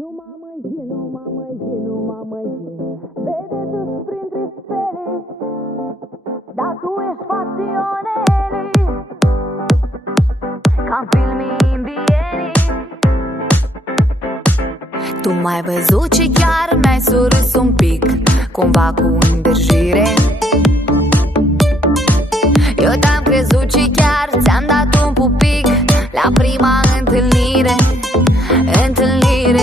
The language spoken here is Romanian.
Nu mă mânji, nu mă mânji, nu mă mânji. Vede sus printre stele, dar tu ești pasionele, ca-n filmi indieni. Tu m-ai văzut și chiar mi-ai surâs un pic, cumva cu îndârjire. Eu te-am crezut și chiar ți-am dat un pupic la prima întâlnire. Întâlnire.